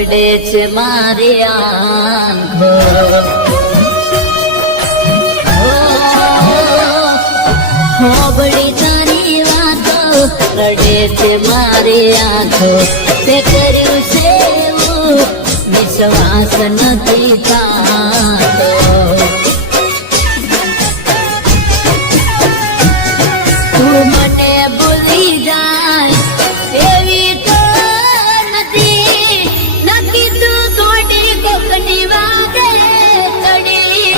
રડે છે મારી આંખો હોબળી તારી વાતો રડે છે મારી આંખો તે કર્યું છે એવું વિશ્વાસ નથી થતો તું મને ભૂલી જાય એવી તો નથી નક્કી તું થોડી કોકની વાગે ચડી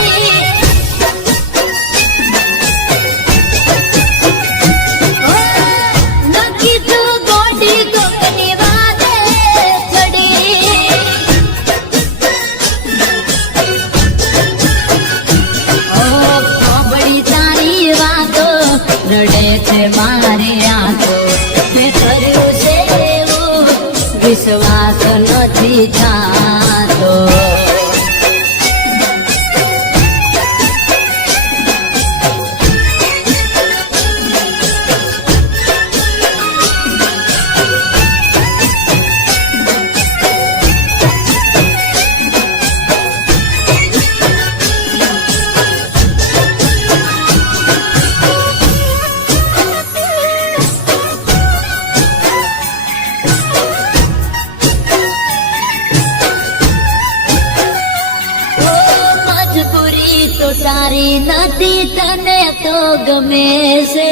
નક્કી તું થોડી કોકની વાગે ચડી બળી તારી વાતો રડે છે મારી આંખો તે કર્યું છે એવું વિશ્વાસ નથી થતો તો તારી નથી તને તો ગમે છે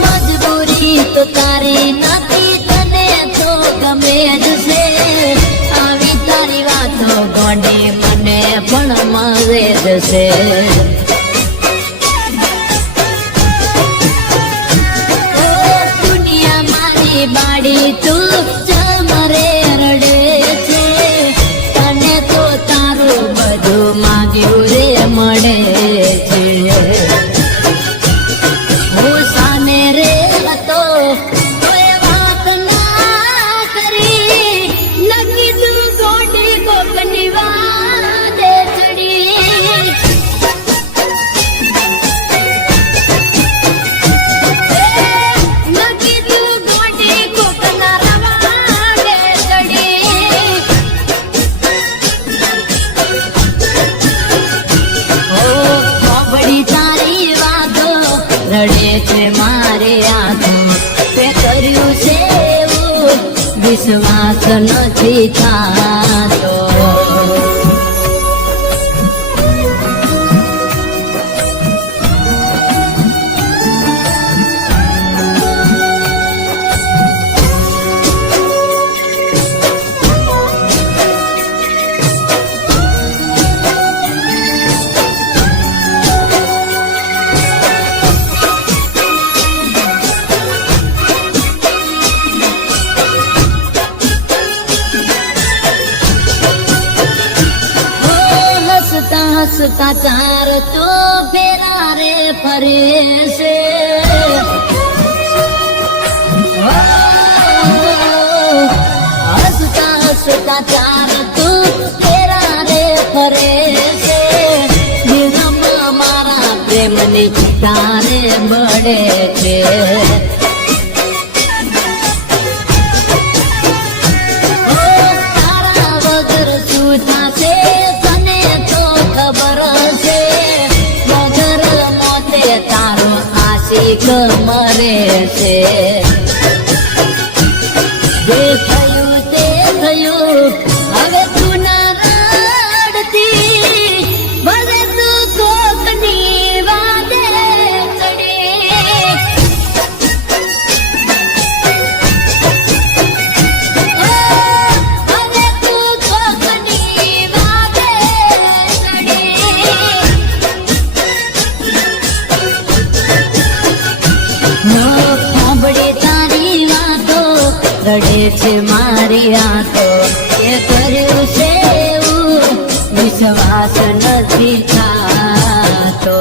મજબૂરી તો તારી નથી તને તો ગમે જ છે આવી તારી વાતો ગોડી મને પણ મળે જ છે દુનિયા મારી બાડી તું ચમરે રડે માગ્યું રે મળે છે હું સામે રે હતો કોઈ વાત ના કરી નક્કી તું ગોડી કોકની વાદે ચડી નક્કી તું ગોડી કોકના રવાડે ચડી તારી વાતો રડે છે મારે આંખો તે કર્યું છે એવું વિશ્વાસ નથી થતો હસતા ચાર તો ફેરા રે ફરે છે હસતા હસતા ચાર તો ફેરા રે ફરે છે દિલમાં મારા પ્રેમની તારે બળે છે તારા વગર શું થશે તારો આશિક મરે છે જે થયું તે થયું હવે તું ના રડતી ભલે તું કોકની વાદે ચડી હવે તું કોકની વાદે ચડી હોબળી તારી વાતો રડે છે મારી આંખો એ કર્યું છે એવું વિશ્વાસ નથી થતો